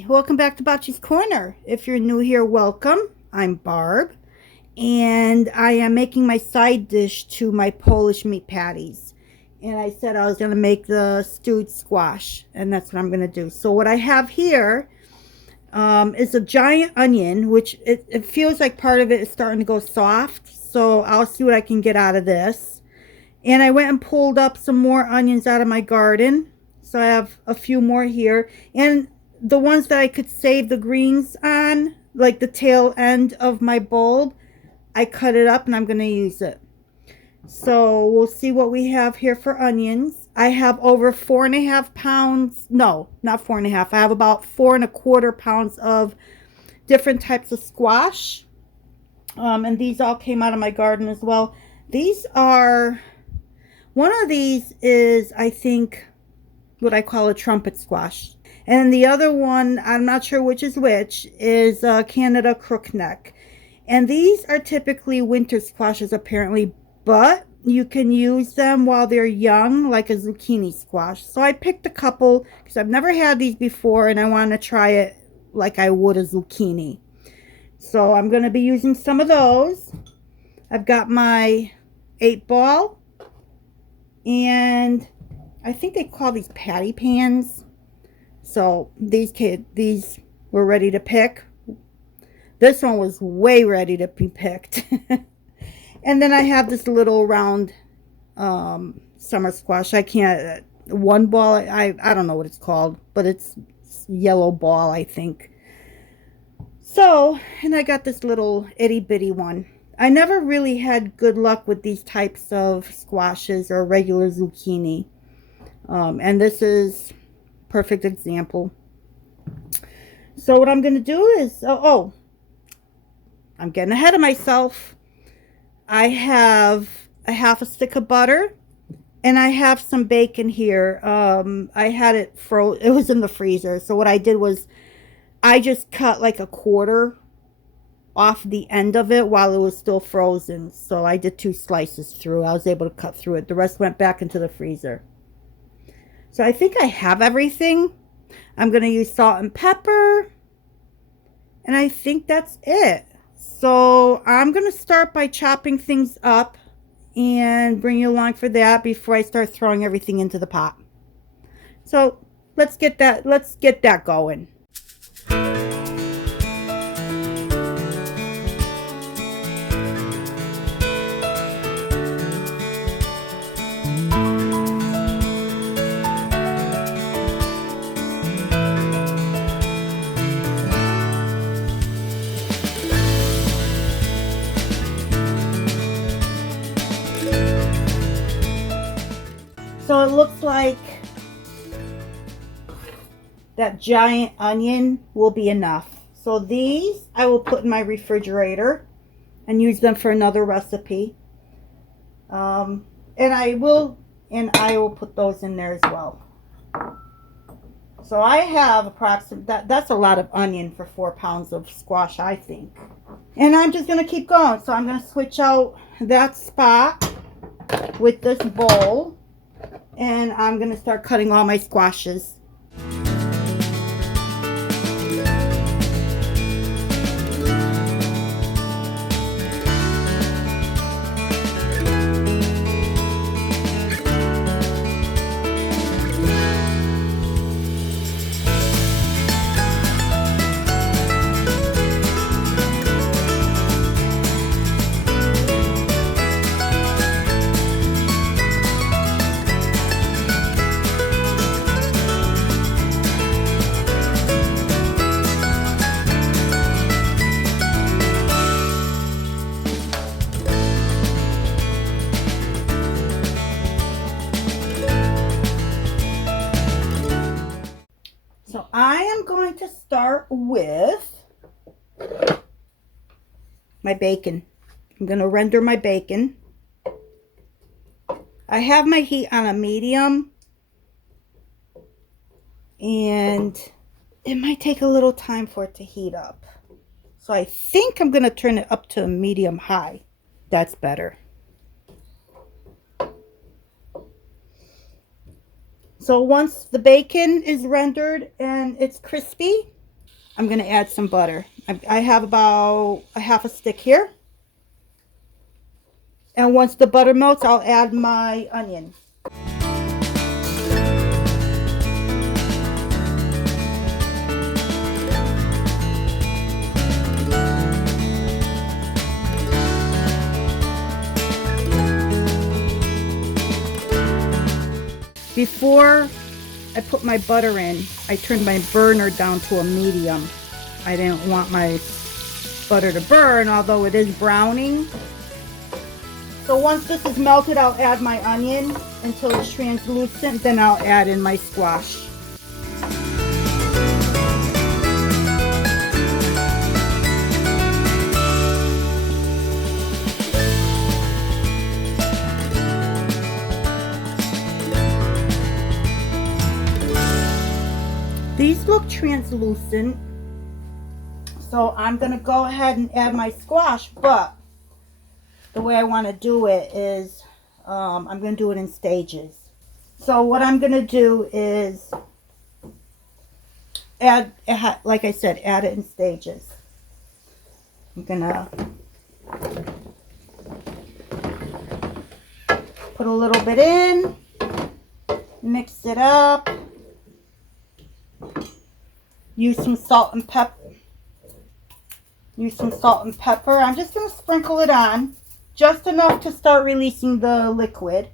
Hi, welcome back to Bopchi's Corner. If you're new here, welcome. I'm Barb, and I am making my side dish to my Polish meat patties. And I said I was going to make the stewed squash, and that's what I'm going to do. So what I have here is a giant onion, which it feels like part of it is starting to go soft. So I'll see what I can get out of this. And I went and pulled up some more onions out of my garden. So I have a few more here. And the ones that I could save the greens on, like the tail end of my bulb, I cut it up and I'm going to use it. So we'll see what we have here for onions. I have over 4.5 pounds. No, not 4.5. I have about 4.25 pounds of different types of squash. And these all came out of my garden as well. These are, one of these is, I think, what I call a trumpet squash. And the other one, I'm not sure which is which, is Canada crookneck. And these are typically winter squashes apparently, but you can use them while they're young, like a zucchini squash. So I picked a couple because I've never had these before and I want to try it like I would a zucchini. So I'm going to be using some of those. I've got my 8-ball, and I think they call these patty pans. So these were ready to pick. This one was way ready to be picked. And then I have this little round summer squash. I can't, one ball, I don't know what it's called, but it's yellow ball, I think. So, and I got this little itty bitty one. I never really had good luck with these types of squashes or regular zucchini. And this is perfect example. So what I'm going to do is, I'm getting ahead of myself. I have a half a stick of butter and I have some bacon here. I had it it was in the freezer. So what I did was I just cut like a quarter off the end of it while it was still frozen. So I did 2 slices through. I was able to cut through it. The rest went back into the freezer. So I think I have everything. I'm going to use salt and pepper. And I think that's it. So I'm going to start by chopping things up and bring you along for that before I start throwing everything into the pot. So let's get that going. So it looks like that giant onion will be enough. So these I will put in my refrigerator and use them for another recipe. And I will put those in there as well. So I have approximately, that's a lot of onion for 4 pounds of squash, I think. And I'm just going to keep going. So I'm going to switch out that spot with this bowl. And I'm going to start cutting all my squashes. So I am going to start with my bacon. I'm going to render my bacon. I have my heat on a medium, and it might take a little time for it to heat up. So I think I'm going to turn it up to a medium high. That's better. So once the bacon is rendered and it's crispy, I'm going to add some butter. I have about a half a stick here. And once the butter melts, I'll add my onion. Before I put my butter in, I turned my burner down to a medium. I didn't want my butter to burn, although it is browning. So once this is melted, I'll add my onion until it's translucent, then I'll add in my squash. These look translucent, so I'm going to go ahead and add my squash, but the way I want to do it is I'm going to do it in stages. So what I'm going to do is add, like I said, add it in stages. I'm going to put a little bit in, mix it up. Use some salt and pepper. I'm just going to sprinkle it on, just enough to start releasing the liquid.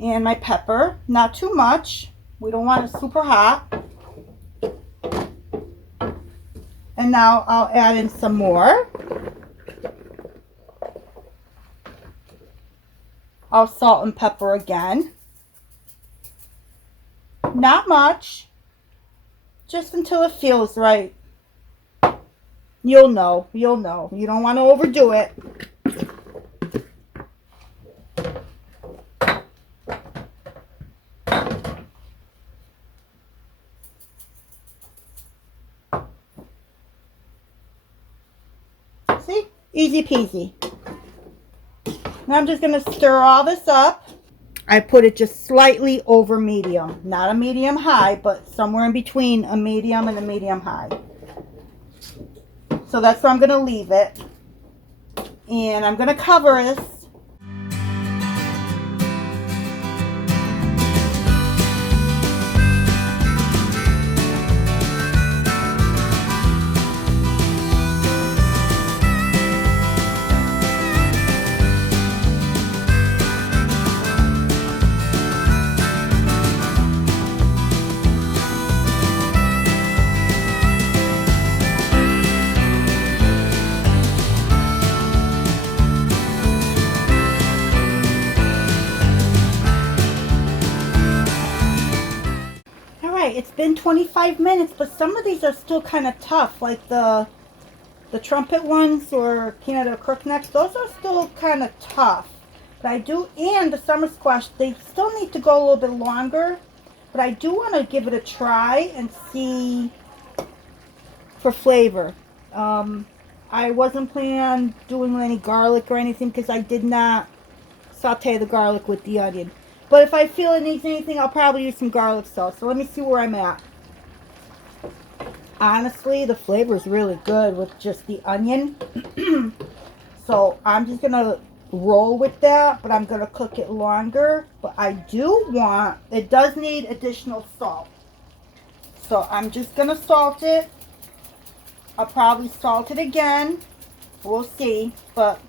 And my pepper, not too much. We don't want it super hot. And now I'll add in some more. I'll salt and pepper again. Not much. Just until it feels right. You'll know. You don't want to overdo it. See? Easy peasy. Now I'm just going to stir all this up. I put it just slightly over medium. Not a medium high, but somewhere in between a medium and a medium high. So that's where I'm going to leave it. And I'm going to cover this. It's been 25 minutes, but some of these are still kind of tough, like the trumpet ones or peanut or crooknecks. Those are still kind of tough. But I do, and the summer squash, they still need to go a little bit longer. But I do want to give it a try and see for flavor. I wasn't planning on doing any garlic or anything because I did not saute the garlic with the onion. But if I feel it needs anything, I'll probably use some garlic sauce. So let me see where I'm at. Honestly, the flavor is really good with just the onion. So I'm just going to roll with that, but I'm going to cook it longer. But I do want, it does need additional salt. So I'm just going to salt it. I'll probably salt it again. We'll see. But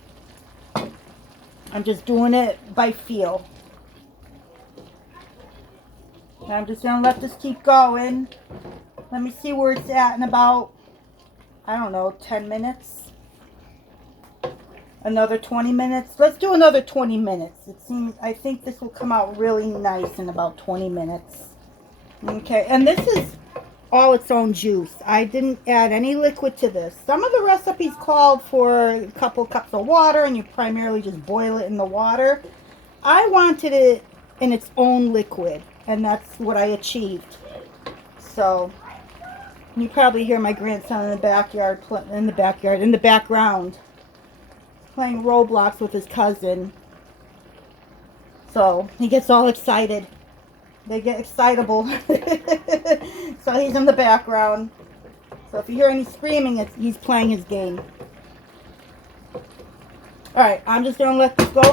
I'm just doing it by feel. I'm just going to let this keep going. Let me see where it's at in about, I don't know, 10 minutes. Another 20 minutes. Let's do another 20 minutes. It seems, I think this will come out really nice in about 20 minutes. Okay, and this is all its own juice. I didn't add any liquid to this. Some of the recipes called for a couple cups of water and you primarily just boil it in the water. I wanted it in its own liquid. And that's what I achieved. So, you probably hear my grandson in the background, playing Roblox with his cousin. So, he gets all excited. They get excitable. So, he's in the background. So if you hear any screaming, he's playing his game. Alright, I'm just going to let this go.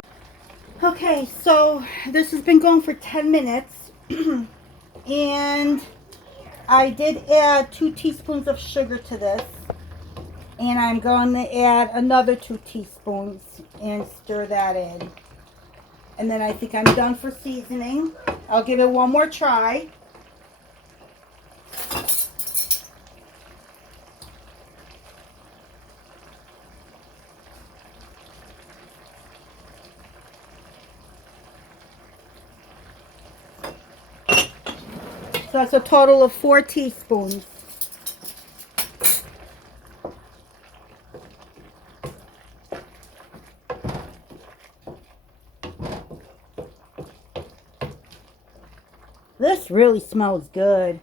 Okay, so this has been going for 10 minutes. And I did add 2 teaspoons of sugar to this. And I'm going to add another 2 teaspoons and stir that in. And then I think I'm done for seasoning. I'll give it one more try. So that's a total of 4 teaspoons. This really smells good.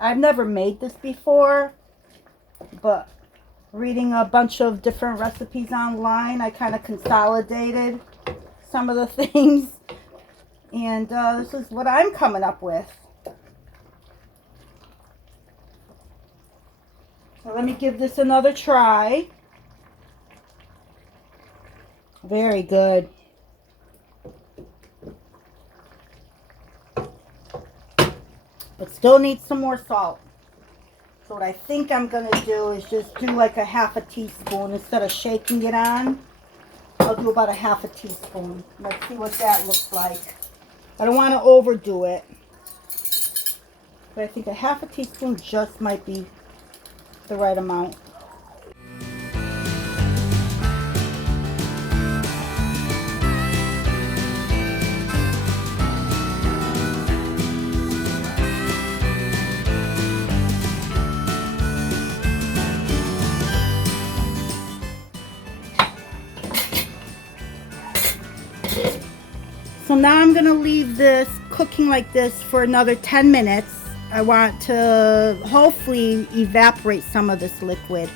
I've never made this before, but reading a bunch of different recipes online, I kind of consolidated some of the things, and this is what I'm coming up with. So let me give this another try. Very good. But still needs some more salt. So what I think I'm going to do is just do like a half a teaspoon instead of shaking it on. I'll do about a half a teaspoon. Let's see what that looks like. I don't want to overdo it. But I think a half a teaspoon just might be the right amount. So now I'm going to leave this cooking like this for another 10 minutes. I want to hopefully evaporate some of this liquid.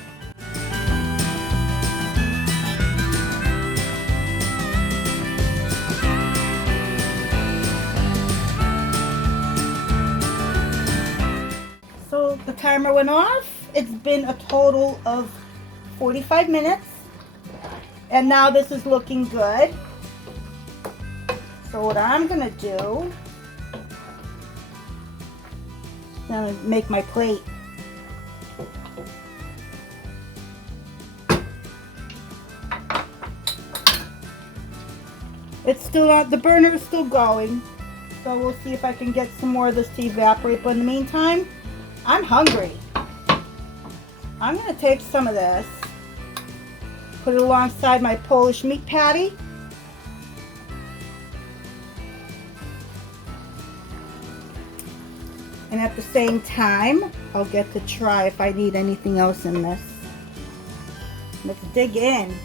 So the timer went off. It's been a total of 45 minutes. And now this is looking good. So what I'm going to do, I'm going to make my plate. It's still on, the burner is still going. So we'll see if I can get some more of this to evaporate. But in the meantime, I'm hungry. I'm going to take some of this, put it alongside my Polish meat patty. And at the same time, I'll get to try if I need anything else in this. Let's dig in.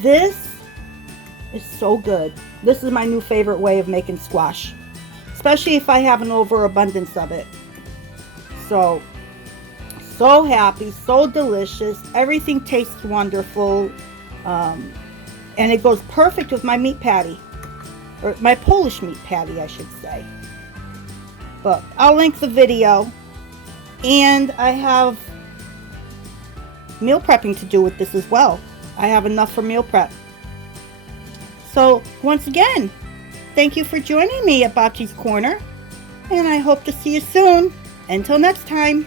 This is so good. This is my new favorite way of making squash, especially if I have an overabundance of it. So happy, so delicious. Everything tastes wonderful. And it goes perfect with my meat patty. Or my Polish meat patty, I should say. But I'll link the video. And I have meal prepping to do with this as well. I have enough for meal prep. So, once again, thank you for joining me at Bopchi's Corner. And I hope to see you soon. Until next time.